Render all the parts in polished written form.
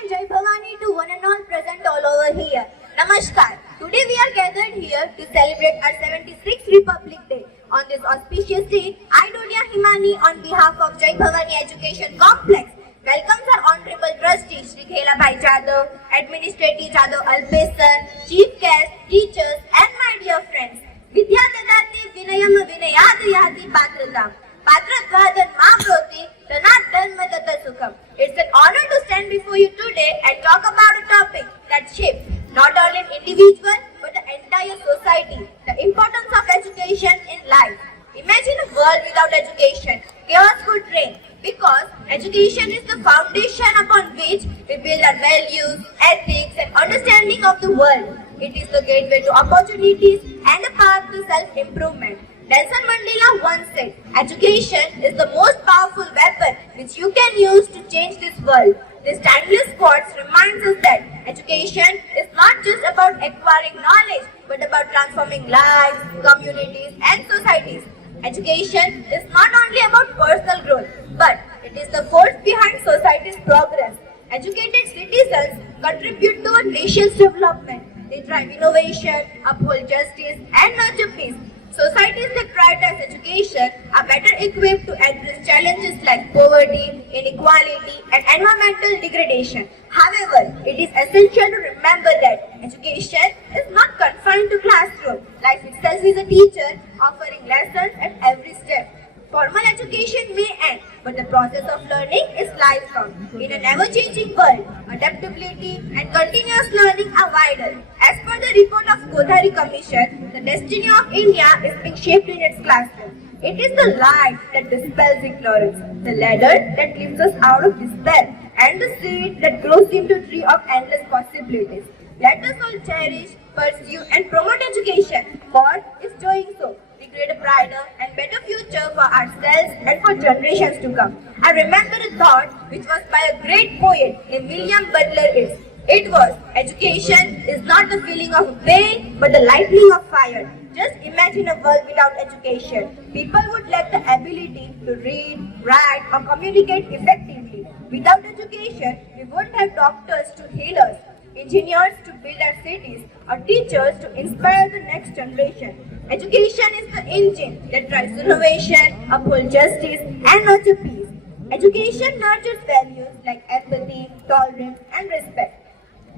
and Jai Bhavani to one and all present all over here. Namaskar. Today we are gathered here to celebrate our 76th Republic Day. On this auspicious day, I, Dodia Himani, on behalf of Jai Bhavani Education Complex, welcomes our Honorable Trustee Shri Khela Bhai Jadhav, Administrative Jadhav Alpesh sir, Chief Guests, teachers and my dear friends. Vidya Dadati Vinayam Vinayad Yati Patratam. Patratvadan Maproti Ranat Dharma Tata Sukham. It's an honor to stand before you today and talk about a topic that shapes not only an individual but the entire society, the importance of education in life. Imagine a world without education. Chaos would reign because education is the foundation upon which we build our values, ethics and understanding of the world. It is the gateway to opportunities and a path to self-improvement. Nelson Mandela once said, education is the most powerful weapon which you can use to change this world. This timeless quote reminds us that education is not just about acquiring knowledge but about transforming lives, communities and societies. Education is not only about personal growth but it is the force behind society's progress. Educated citizens contribute to a nation's development. They drive innovation, uphold justice and nurture peace. Societies that prioritize education are better equipped to address challenges like poverty, inequality, and environmental degradation. However, it is essential to remember that education is not confined to classroom. Life itself is a teacher, offering lessons at every step. Formal education may end, but the process of learning is lifelong. In an ever-changing world, adaptability and continuous learning are vital. As per the report of Kothari Commission, the destiny of India is being shaped in its classroom. It is the light that dispels ignorance, the ladder that lifts us out of despair, and the seed that grows into a tree of endless possibilities. Let us all cherish, pursue and promote education, for in doing so, we create a brighter and better future for ourselves and for generations to come. I remember a thought which was by a great poet named William Butler Yeats. It was, education is not the feeling of pain but the lightning of fire. Just imagine a world without education. People would lack the ability to read, write or communicate effectively. Without education, we wouldn't have doctors to heal us, engineers to build our cities, or teachers to inspire the next generation. Education is the engine that drives innovation, upholds justice, and nurtures peace. Education nurtures values like empathy, tolerance, and respect.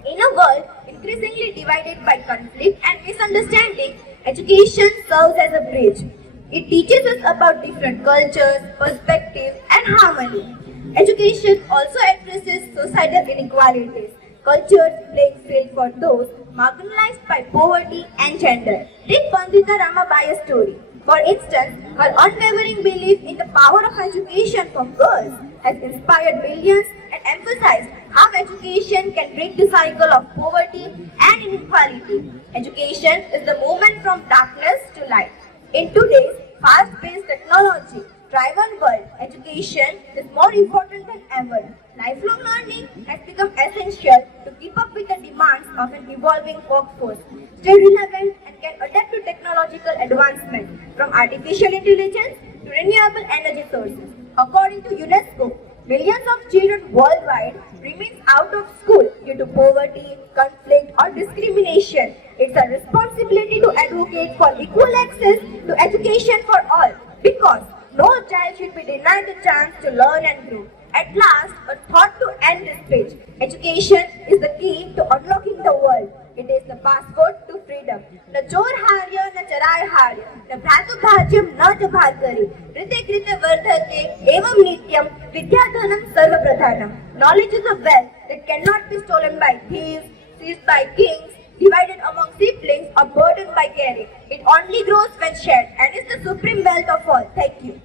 In a world increasingly divided by conflict and misunderstanding, education serves as a bridge. It teaches us about different cultures, perspectives, and harmony. Education also addresses societal inequalities. Cultures playing field for those marginalized by poverty and gender. Take Pandita Ramabai's story. For instance, her unwavering belief in the power of education for girls has inspired millions and emphasized how education can break the cycle of poverty and inequality. Education is the movement from darkness to light. In today's fast-paced technology-driven world, education is more important than ever. Lifelong learning has become essential to keep up with the demands of an evolving workforce, stay relevant and can adapt to technological advancement from artificial intelligence to renewable energy sources. According to UNESCO, millions of children worldwide remain out of school due to poverty, conflict or discrimination. It's a responsibility to advocate for equal access to education for all because no child should be denied the chance to learn and grow. At last, a thought to end this page. Education is the key to unlocking the world. It is the passport to freedom. Na chor harya, na charai harya, na bhratu bhajyam, na jabhakari. Rite krite vardhate, evam nityam, vidyadhanam sarva pradhanam. Knowledge is a wealth that cannot be stolen by thieves, seized by kings, divided among siblings or burdened by caring. It only grows when shared and is the supreme wealth of all. Thank you.